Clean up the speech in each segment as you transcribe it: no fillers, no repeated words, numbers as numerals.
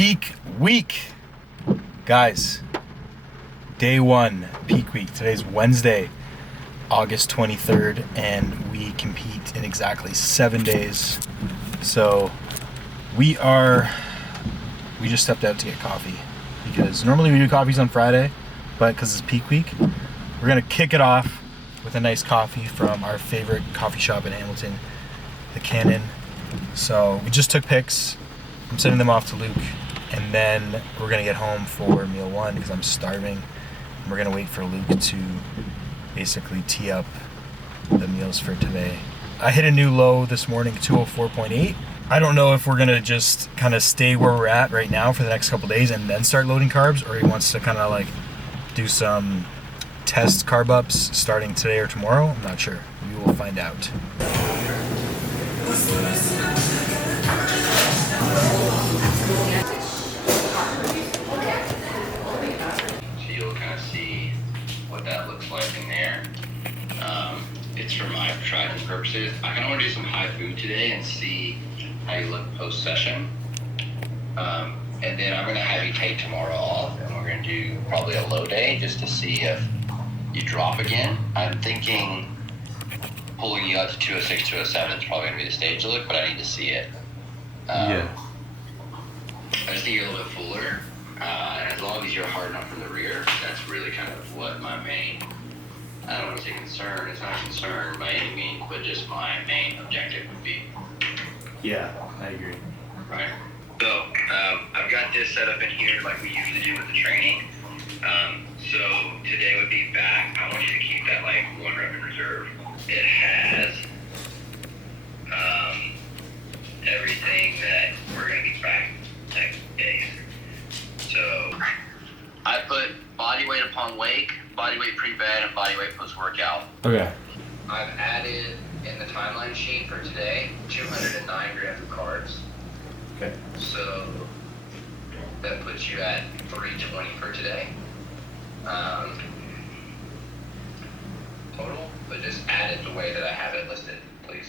Peak week. Guys, day one, peak week. Today's Wednesday, August 23rd, and we compete in exactly 7 days. So we just stepped out to get coffee because normally we do coffees on Friday, but because it's peak week, we're gonna kick it off with a nice coffee from our favorite coffee shop in Hamilton, the Cannon. So we just took pics. I'm sending them off to Luke, and then we're gonna get home for meal one because I'm starving. And we're gonna wait for Luke to basically tee up the meals for today. I hit a new low this morning, 204.8. I don't know if we're gonna just kind of stay where we're at right now for the next couple days and then start loading carbs, or he wants to kind of like do some test carb ups starting today or tomorrow. I'm not sure. We will find out. So you'll kind of see what that looks like in there. It's for my tracking purposes. I kind of want to do some high food today and see how you look post session. And then I'm going to have you take tomorrow off, and we're going to do probably a low day just to see if you drop again. I'm thinking pulling you up to 206, 207 is probably going to be the stage look, but I need to see it. I just think you're a little bit fuller, and as long as you're hard enough from the rear, that's really kind of what my main, I don't want to say concern, it's not a concern by any means, but just my main objective would be. Yeah, I agree. Right. So, I've got this set up in here like we usually do with the training. So today would be back. I want you to keep that like 1 rep in reserve. It has everything that we're going to be back next days. So I put body weight upon wake, body weight pre-bed, and body weight post-workout. Okay. I've added in the timeline sheet for today 209 grams of carbs. Okay. So that puts you at 320 for today. Total, but just add it the way that I have it listed, please.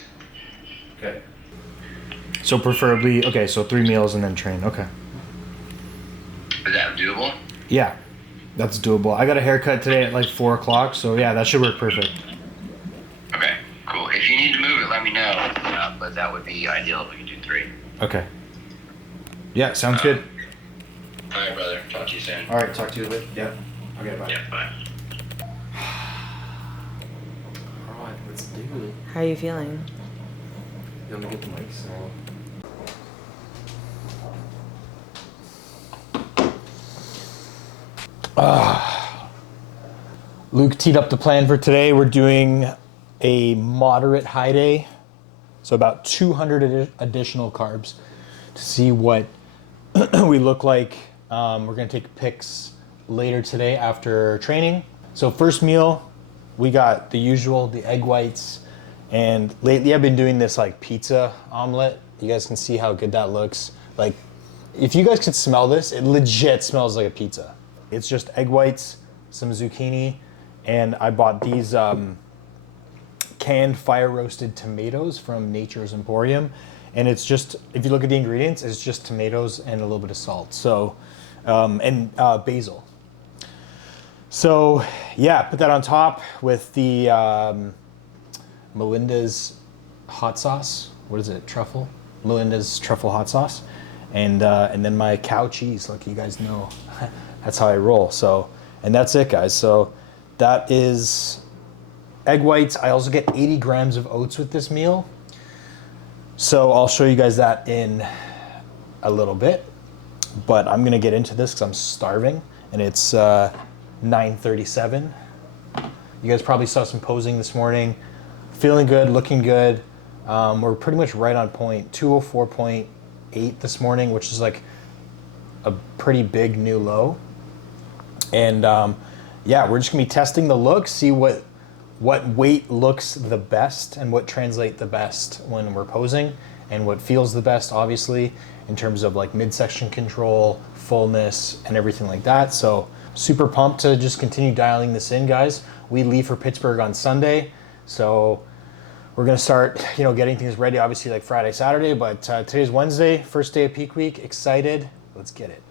Okay. So preferably, okay, so 3 meals and then train. Okay. Is that doable? Yeah, that's doable. I got a haircut today at like 4 o'clock, so yeah, that should work perfect. Okay, cool. If you need to move it, let me know. But that would be ideal if we could do 3. Okay. Yeah, sounds good. All right, brother. Talk to you soon. All right, talk to you later. Yeah. Okay, bye. Yeah, bye. All right, let's do it. How are you feeling? You want me to get the mic? Luke teed up the plan for today. We're doing a moderate high day, so about 200 additional carbs to see what we look like. We're gonna take pics later today after training. So first meal, we got the usual, the egg whites, and lately I've been doing this like pizza omelet. You guys can see how good that looks. Like, if you guys could smell this, it legit smells like a pizza. It's just egg whites, some zucchini, and I bought these canned fire roasted tomatoes from Nature's Emporium. And it's just, if you look at the ingredients, it's just tomatoes and a little bit of salt. So, and basil. So yeah, put that on top with the Melinda's hot sauce. What is it, truffle? Melinda's truffle hot sauce. And then my cow cheese, like you guys know, that's how I roll. So, and that's it, guys. So that is egg whites. I also get 80 grams of oats with this meal. So I'll show you guys that in a little bit, but I'm gonna get into this because I'm starving, and it's 9:37. You guys probably saw some posing this morning. Feeling good, looking good. We're pretty much right on point. 204.8 this morning, which is like a pretty big new low. And yeah, we're just gonna be testing the look, see what weight looks the best and what translates the best when we're posing, and what feels the best, obviously, in terms of like midsection control, fullness, and everything like that. So super pumped to just continue dialing this in, guys. We leave for Pittsburgh on Sunday, so we're gonna start, getting things ready, obviously like Friday, Saturday, but today's Wednesday, first day of peak week, excited. Let's get it.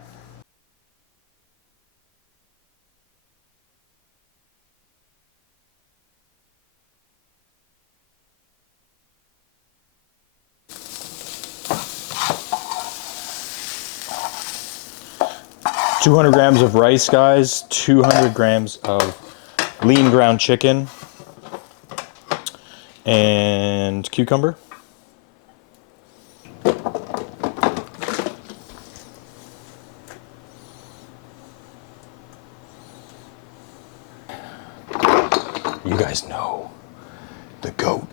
$200 grams of rice, guys. 200 grams of lean ground chicken. And cucumber. You guys know the goat.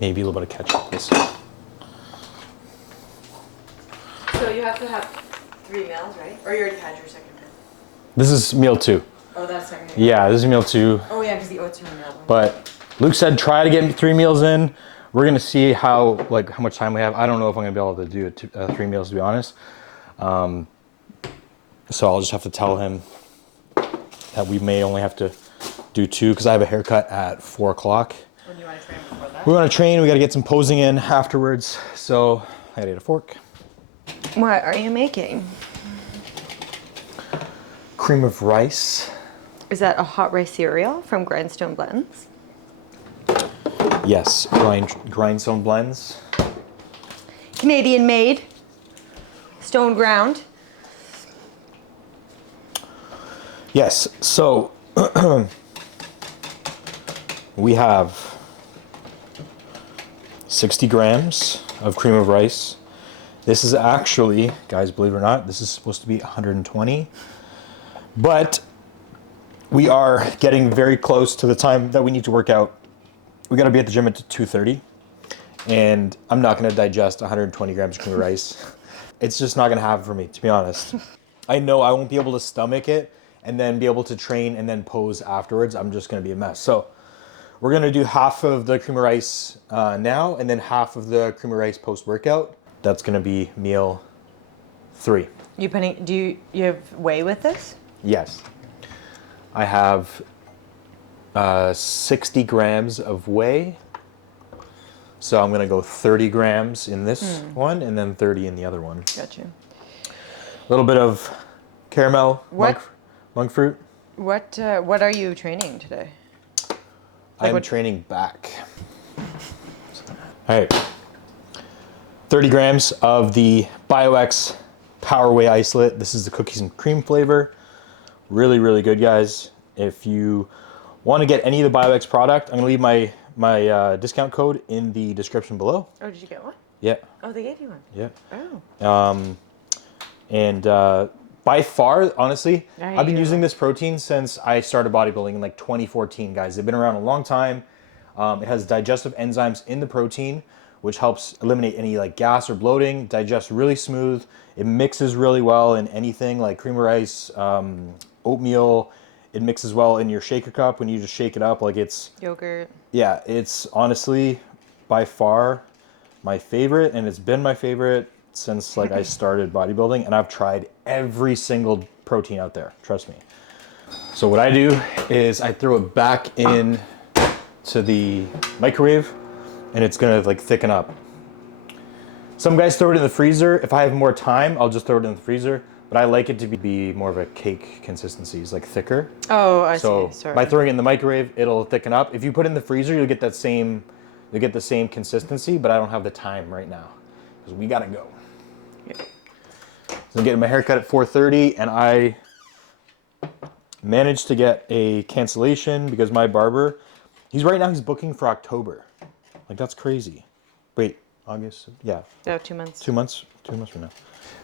Maybe a little bit of ketchup. Yes. So you have to have 3 meals, right? Or you already had your second meal? This is meal 2. Oh, that's second meal. Yeah, this is meal 2. Oh yeah, because the oats are in meal 1. But Luke said try to get 3 meals in. We're gonna see how much time we have. I don't know if I'm gonna be able to do 3 meals, to be honest. So I'll just have to tell him that we may only have to do 2 because I have a haircut at 4 o'clock. When you want to train before that? We want to train. We got to get some posing in afterwards. So I gotta get a fork. What are you making? Cream of rice. Is that a hot rice cereal from Grindstone Blends? Yes, grindstone blends. Canadian made. Stone ground. Yes, so we have 60 grams of cream of rice. This is actually, guys, believe it or not, this is supposed to be 120. But we are getting very close to the time that we need to work out. We got to be at the gym at 2:30. And I'm not going to digest 120 grams of cream of rice. It's just not going to happen for me, to be honest. I know I won't be able to stomach it and then be able to train and then pose afterwards. I'm just going to be a mess. So we're going to do half of the cream of rice now and then half of the cream of rice post-workout. That's going to be meal 3. Do you have whey with this? Yes. I have 60 grams of whey. So I'm going to go 30 grams in this one and then 30 in the other one. Got you. A little bit of caramel, monk fruit. What are you training today? I'm training back. All right. 30 grams of the BioX Power Whey Isolate. This is the cookies and cream flavor. Really, really good, guys. If you want to get any of the BioX product, I'm going to leave my discount code in the description below. Oh, did you get one? Yeah. Oh, they gave you one? Yeah. Oh. And by far, honestly, There I've been you using go. this protein since I started bodybuilding in like 2014, guys. They've been around a long time. It has digestive enzymes in the protein, which helps eliminate any like gas or bloating, digests really smooth. It mixes really well in anything like cream of rice, oatmeal. It mixes well in your shaker cup when you just shake it up. Like it's Yogurt. Yeah, it's honestly by far my favorite, and it's been my favorite since like I started bodybuilding, and I've tried every single protein out there, trust me. So what I do is I throw it back in to the microwave and it's gonna like thicken up. Some guys throw it in the freezer. If I have more time, I'll just throw it in the freezer, but I like it to be more of a cake consistency. It's like thicker. Oh, I So see. Sorry. by throwing it in the microwave, it'll thicken up. If you put it in the freezer, you'll get the same consistency, but I don't have the time right now because we gotta go. Yeah. So I'm getting my haircut at 4:30, and I managed to get a cancellation because my barber, he's booking for October. Like that's crazy. Wait, August? Yeah. Oh, 2 months. 2 months? 2 months from now.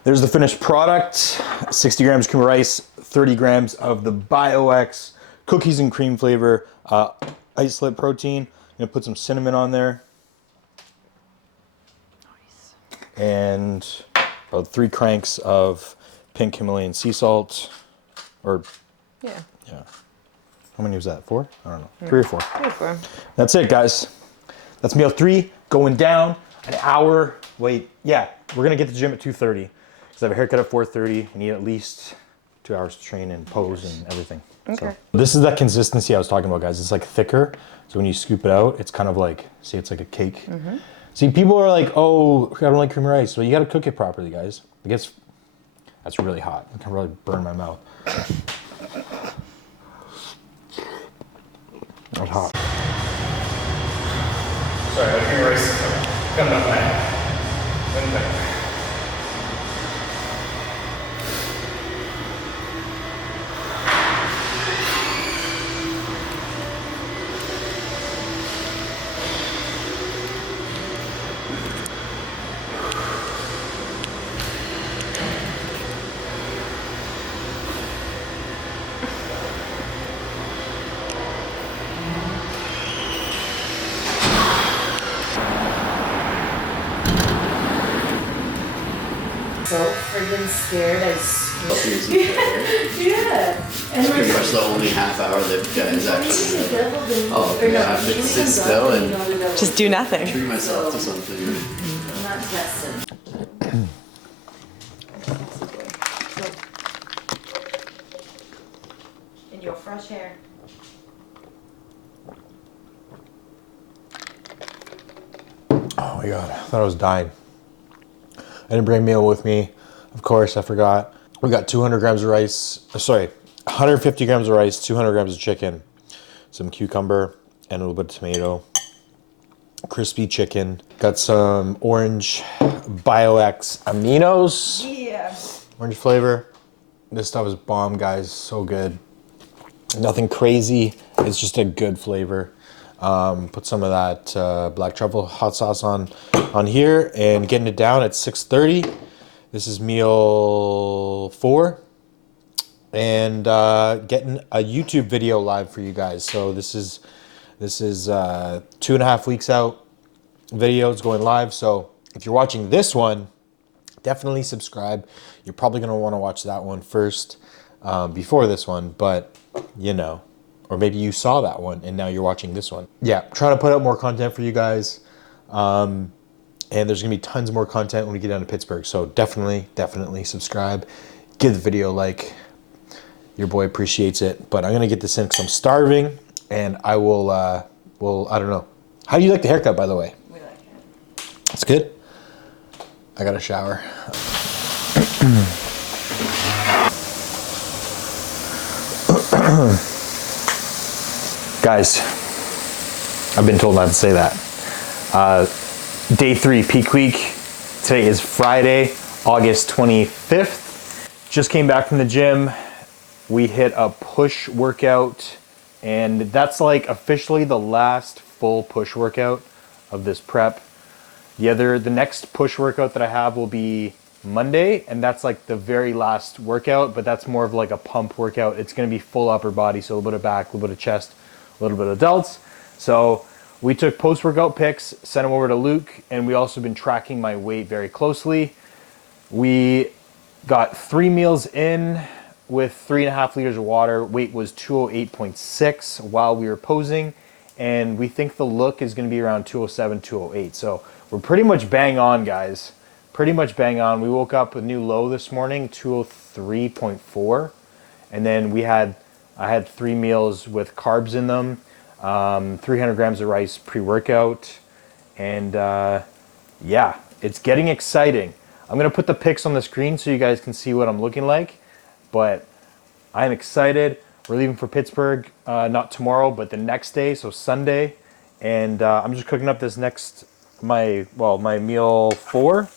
There's the finished product. 60 grams cream of rice, 30 grams of the BioX cookies and cream flavor isolate protein. I'm gonna put some cinnamon on there. Nice. And about 3 cranks of pink Himalayan sea salt. Or, Yeah. yeah. How many was that? 4? I don't know. 3 or 4. 3 or 4. That's it, guys. That's meal 3 going down an hour. Wait, yeah, we're gonna get to the gym at 2:30 because I have a haircut at 4:30. I need at least 2 hours to train and pose and everything. Okay. So this is that consistency I was talking about, guys. It's like thicker, so when you scoop it out, it's kind of like, see, it's like a cake. See, people are like, oh, I don't like creamy rice. Well, you got to cook it properly, guys. I guess that's really hot. I can really burn my mouth. That's hot. Sorry, the creamy rice is coming up now. So friggin' scared, I swear. Seriously, Yeah. And pretty much the only half hour that guys actually. Oh, or no, yeah, I have to usually sit comes up still and and you know the devil. Just do nothing. treat myself to something. I'm not testing. And your fresh hair. Oh my God, I thought I was dying. I didn't bring meal with me. Of course, I forgot. We got 200 grams of rice, 150 grams of rice, 200 grams of chicken, some cucumber, and a little bit of tomato. Crispy chicken. Got some orange BioX aminos. Yeah. Orange flavor. This stuff is bomb, guys. So good. Nothing crazy. It's just a good flavor. Put some of that black truffle hot sauce on here and getting it down at 6:30. This is meal 4 and getting a YouTube video live for you guys. So this is 2.5 weeks out. Videos going live. So if you're watching this one, definitely subscribe. You're probably gonna want to watch that one first before this one, but you know. Or maybe you saw that one and now you're watching this one. Yeah, trying to put out more content for you guys. And there's gonna be tons more content when we get down to Pittsburgh. So definitely subscribe. Give the video a like. Your boy appreciates it. But I'm gonna get this in because I'm starving and I will, I don't know. How do you like the haircut, by the way? We like it. It's good. I got a shower. Guys, I've been told not to say that. Day 3, peak week. Today is Friday, August 25th. Just came back from the gym. We hit a push workout, and that's like officially the last full push workout of this prep. The next push workout that I have will be Monday, and that's like the very last workout, but that's more of like a pump workout. It's gonna be full upper body, so a little bit of back, a little bit of chest, a little bit of delts. So we took post-workout pics, sent them over to Luke, and we also been tracking my weight very closely. We got 3 meals in with 3.5 liters of water. Weight was 208.6 while we were posing, and we think the look is gonna be around 207, 208. So we're pretty much bang on, guys. Pretty much bang on. We woke up with a new low this morning, 203.4, and then I had 3 meals with carbs in them, 300 grams of rice pre-workout, and yeah, it's getting exciting. I'm gonna put the pics on the screen so you guys can see what I'm looking like, but I'm excited. We're leaving for Pittsburgh, not tomorrow, but the next day, so Sunday, and I'm just cooking up this my meal 4,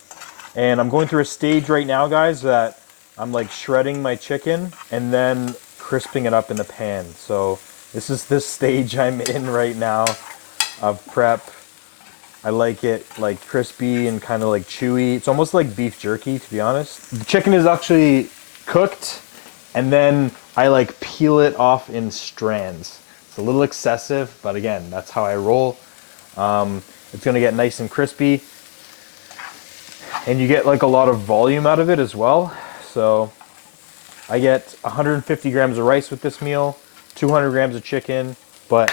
and I'm going through a stage right now, guys, that I'm like shredding my chicken and then crisping it up in the pan. So this is this stage I'm in right now of prep. I like it like crispy and kind of like chewy. It's almost like beef jerky, to be honest. The chicken is actually cooked, and then I like peel it off in strands. It's a little excessive, but again, that's how I roll. It's gonna get nice and crispy, and you get like a lot of volume out of it as well. So I get 150 grams of rice with this meal, 200 grams of chicken. But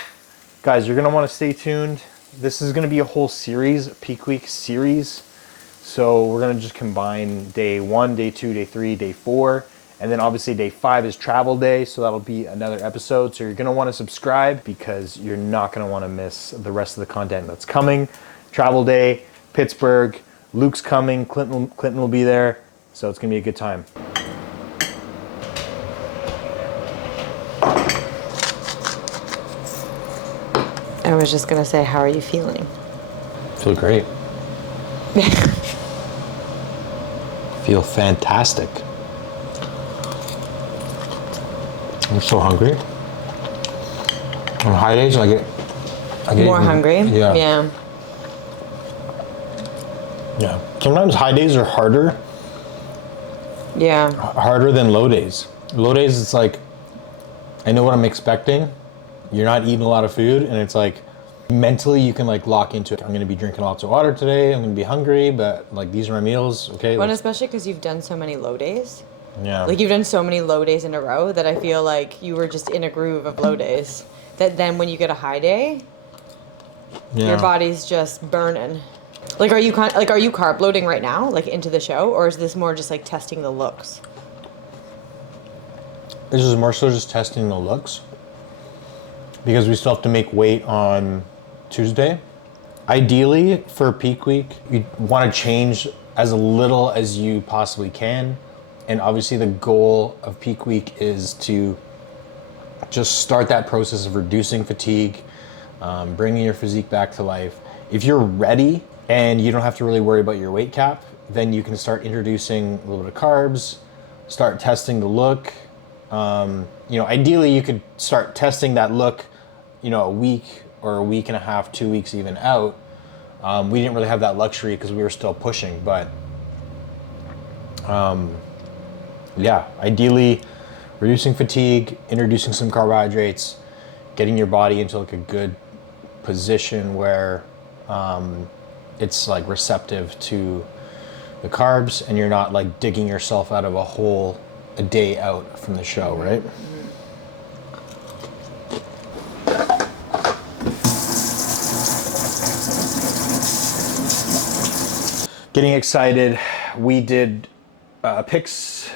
guys, you're gonna wanna stay tuned. This is gonna be a whole series, a peak week series. So we're gonna just combine day 1, day 2, day 3, day 4. And then obviously day 5 is travel day, so that'll be another episode. So you're gonna wanna subscribe because you're not gonna wanna miss the rest of the content that's coming. Travel day, Pittsburgh. Luke's coming. Clinton will be there. So it's going to be a good time. I was just gonna say, how are you feeling? Feel great. Feel fantastic. I'm so hungry. On high days, I get More hungry? Yeah. Yeah. Yeah. Sometimes high days are harder Yeah. than low days. Low days, it's like, I know what I'm expecting. You're not eating a lot of food, and it's like, mentally you can like lock into it. I'm gonna be drinking lots of water today. I'm gonna be hungry, but like these are my meals. Okay. Well, especially because you've done so many low days. Yeah. Like you've done so many low days in a row that I feel like you were just in a groove of low days. That then when you get a high day, your body's just burning. Like, are you carb loading right now, like into the show, or is this more just like testing the looks? This is more so just testing the looks, because we still have to make weight on Tuesday. Ideally, for peak week, you want to change as little as you possibly can. And obviously the goal of peak week is to just start that process of reducing fatigue, bringing your physique back to life. If you're ready and you don't have to really worry about your weight cap, then you can start introducing a little bit of carbs, start testing the look. Ideally you could start testing that look, a week or a week and a half, 2 weeks even out. We didn't really have that luxury because we were still pushing, but ideally reducing fatigue, introducing some carbohydrates, getting your body into like a good position where it's like receptive to the carbs, and you're not like digging yourself out of a hole a day out from the show, right? Getting excited. We did picks,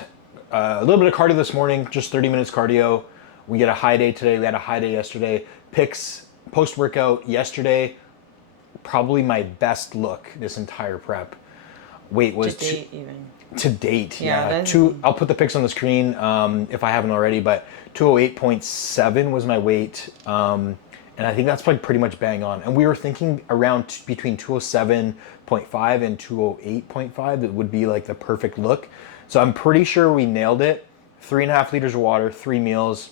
a little bit of cardio this morning, just 30 minutes cardio. We get a high day today. We had a high day yesterday. Picks post-workout yesterday, probably my best look this entire prep. Weight was to date. Yeah. I'll put the pics on the screen if I haven't already, but 208.7 was my weight. And I think that's like pretty much bang on. And we were thinking around between 207.5 and 208.5. It would be like the perfect look. So I'm pretty sure we nailed it. 3.5 liters of water, 3 meals,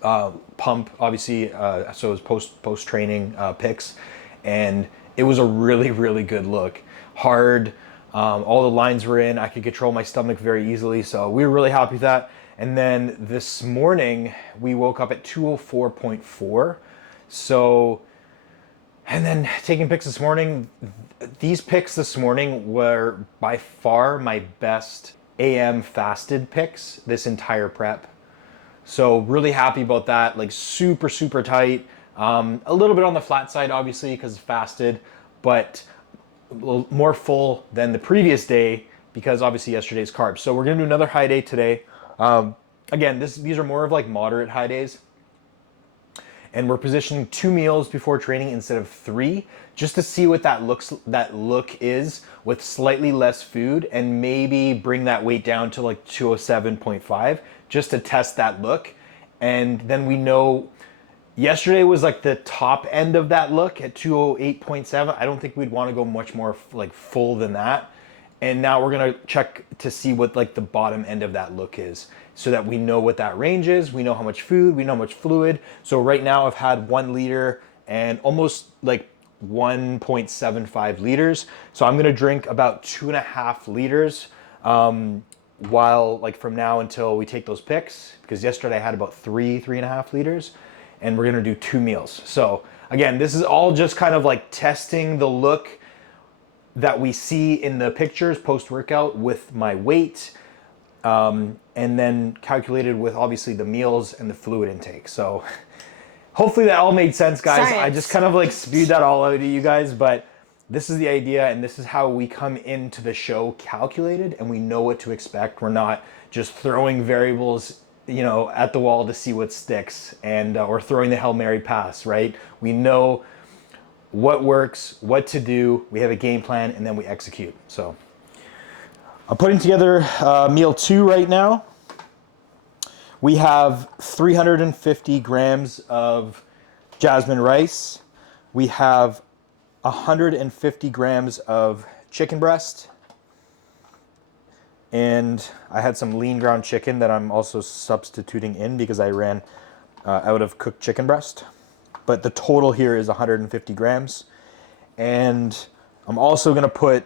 pump, obviously. So it was post training pics, and it was a really, really good look. Hard. All the lines were in. I could control my stomach very easily. So we were really happy with that. And then this morning we woke up at 204.4. So, and then taking pics this morning, these pics this morning were by far my best AM fasted pics this entire prep. So really happy about that, like super, super tight. A little bit on the flat side, obviously, because fasted, but a little more full than the previous day because obviously yesterday's carbs. So we're gonna do another high day today. Again, these are more of like moderate high days. And we're positioning 2 meals before training instead of 3, just to see what that look is with slightly less food, and maybe bring that weight down to like 207.5 just to test that look. And then we know yesterday was like the top end of that look at 208.7. I don't think we'd want to go much more like full than that. And now we're gonna check to see what like the bottom end of that look is, so that we know what that range is. We know how much food, we know how much fluid. So right now I've had 1 liter and almost like 1.75 liters. So I'm gonna drink about 2.5 liters while like from now until we take those pics, because yesterday I had about 3.5 liters, and we're gonna do 2 meals. So again, this is all just kind of like testing the look that we see in the pictures post-workout with my weight, and then calculated with obviously the meals and the fluid intake. So hopefully that all made sense, guys. Science. I just kind of like spewed that all out to you guys, but this is the idea, and this is how we come into the show calculated, and we know what to expect. We're not just throwing variables, at the wall to see what sticks, and or throwing the Hail Mary pass, right? We know what works, what to do. We have a game plan, and then we execute. So I'm putting together meal 2 right now. We have 350 grams of jasmine rice. We have 150 grams of chicken breast. And I had some lean ground chicken that I'm also substituting in because I ran out of cooked chicken breast. But the total here is 150 grams. And I'm also gonna put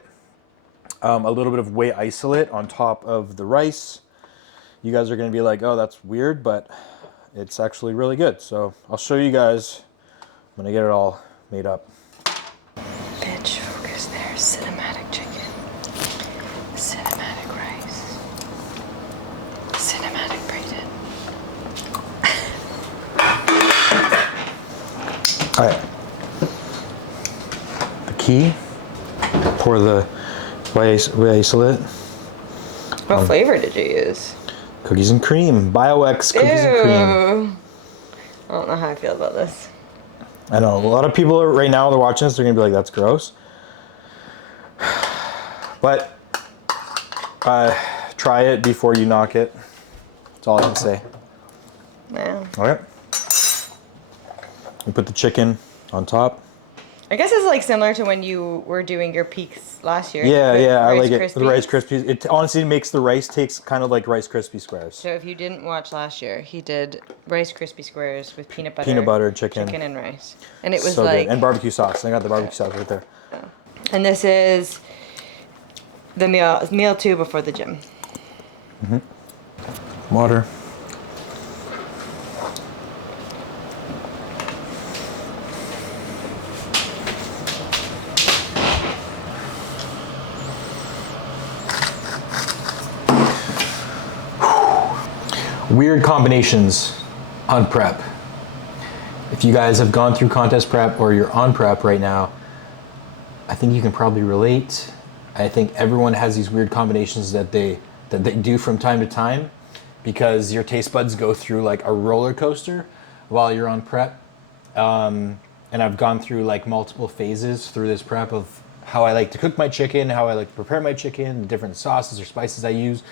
a little bit of whey isolate on top of the rice. You guys are gonna be like, oh, that's weird, but it's actually really good. So I'll show you guys when I get it all made up. Bitch, focus there. Cinematic chicken. Cinematic rice. Cinematic Braeden. All right. The key, pour the whey isolate. What flavor did you use? Cookies and cream, BioX cookies and cream. I don't know how I feel about this. I know, a lot of people right now, they're watching this, they're gonna be like, that's gross. But try it before you knock it. That's all I can say. Yeah. All right. We put the chicken on top. I guess it's like similar to when you were doing your peaks last year. Yeah, yeah, I like it. Krispies. The Rice Krispies. It honestly makes the rice taste kind of like Rice Krispie squares. So if you didn't watch last year, he did Rice Krispie squares with peanut butter, chicken and rice, and it was so like good. And barbecue sauce. I got the barbecue sauce right there. And this is the meal 2 before the gym. Water. Weird combinations on prep. If you guys have gone through contest prep or you're on prep right now, I think you can probably relate. I think everyone has these weird combinations that they do from time to time because your taste buds go through like a roller coaster while you're on prep. And I've gone through like multiple phases through this prep of how I like to cook my chicken, how I like to prepare my chicken, the different sauces or spices I use.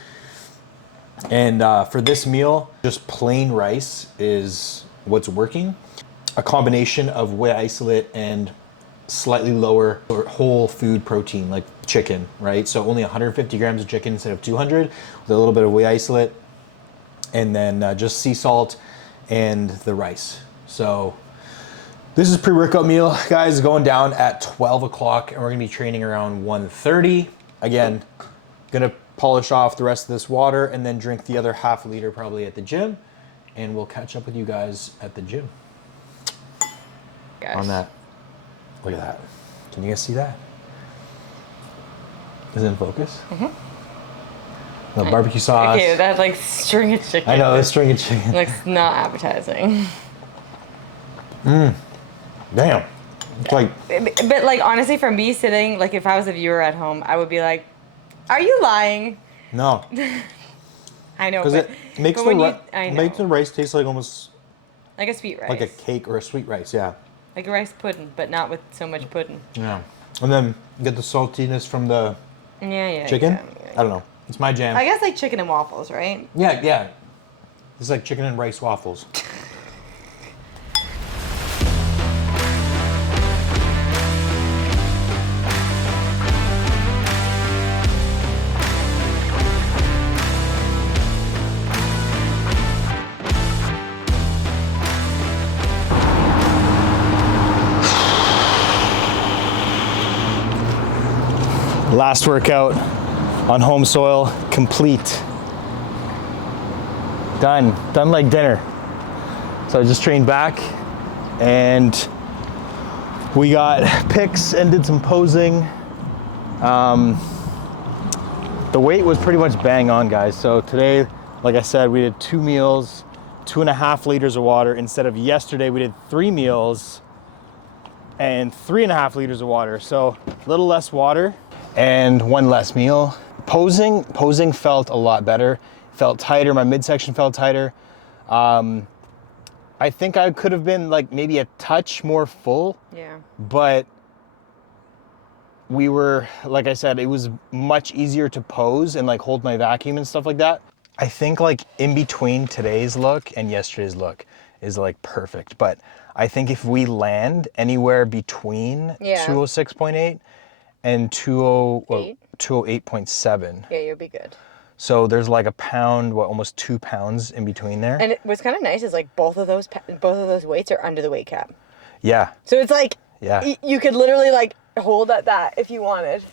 And for this meal, just plain rice is what's working. A combination of whey isolate and slightly lower or whole food protein, like chicken, right? So only 150 grams of chicken instead of 200 with a little bit of whey isolate. And then just sea salt and the rice. So this is pre-workout meal, guys, going down at 12 o'clock and we're gonna be training around 1:30. Again, gonna polish off the rest of this water and then drink the other half liter probably at the gym, and we'll catch up with you guys at the gym. Guys. On that. Look at that. Can you guys see that? Is it in focus? The barbecue sauce. Okay, that like string of chicken. I know, the string of chicken. Looks not appetizing. Damn. It's like, But like honestly, for me sitting, like if I was a viewer at home, I would be like, "Are you lying?" no. I know, Because but it makes, but the, when you, ri- I know, makes the rice taste like almost like a sweet rice, like a cake or a sweet rice, yeah. like a rice pudding, but not with so much pudding. Yeah. And then get the saltiness from the Yeah, chicken. yeah. I don't know. It's my jam. I guess like chicken and waffles, right? Yeah. It's like chicken and rice waffles. Last workout on home soil, complete. Done like dinner. So I just trained back and we got pics and did some posing. The weight was pretty much bang on, guys. So today, like I said, we did 2 meals, 2.5 liters of water. Instead of yesterday, we did 3 meals and 3.5 liters of water. So a little less water and 1 less meal. Posing felt a lot better. Felt tighter, my midsection felt tighter. I I think I could have been like maybe a touch more full. Yeah. But we were, like I said, it was much easier to pose and like hold my vacuum and stuff like that. I think like in between today's look and yesterday's look is like perfect. But I think if we land anywhere between 206.8 and 208.7. Yeah, you'll be good. So there's like a pound, almost 2 pounds in between there. And what's kind of nice is like both of those weights are under the weight cap. Yeah. So it's like you could literally like hold at that if you wanted.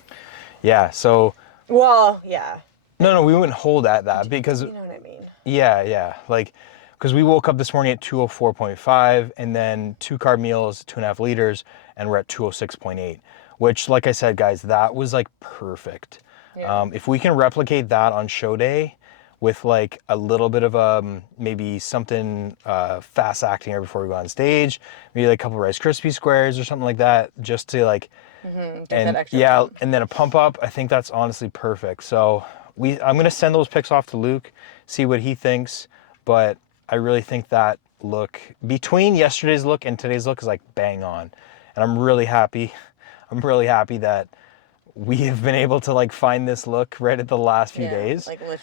Yeah. So. Well, yeah. No, we wouldn't hold at that because. You know what I mean? Yeah. Like, because we woke up this morning at 204.5 and then 2 carb meals, 2.5 liters, and we're at 206.8, which, like I said, guys, that was like perfect. Yeah. If we can replicate that on show day with like a little bit of maybe something fast acting right before we go on stage, maybe like a couple Rice Krispie squares or something like that, just to like, and and then a pump up. I think that's honestly perfect. So I'm gonna send those pics off to Luke, see what he thinks, but I really think that look between yesterday's look and today's look is like bang on, and I'm really happy. I'm really happy that we have been able to like find this look right at the last few days. Like we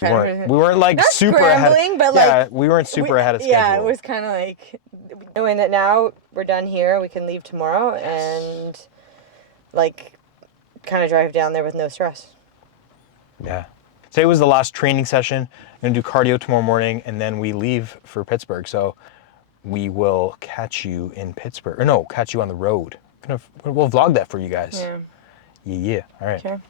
weren't like not super scrambling, ahead. But like, yeah, we weren't super ahead of schedule. Yeah, it was kind of like knowing that now we're done here, we can leave tomorrow and like kind of drive down there with no stress. Yeah. Today was the last training session. I'm gonna do cardio tomorrow morning, and then we leave for Pittsburgh. So we will catch you in Pittsburgh, or no, catch you on the road. We'll vlog that for you guys. Yeah. Yeah. All right. Okay.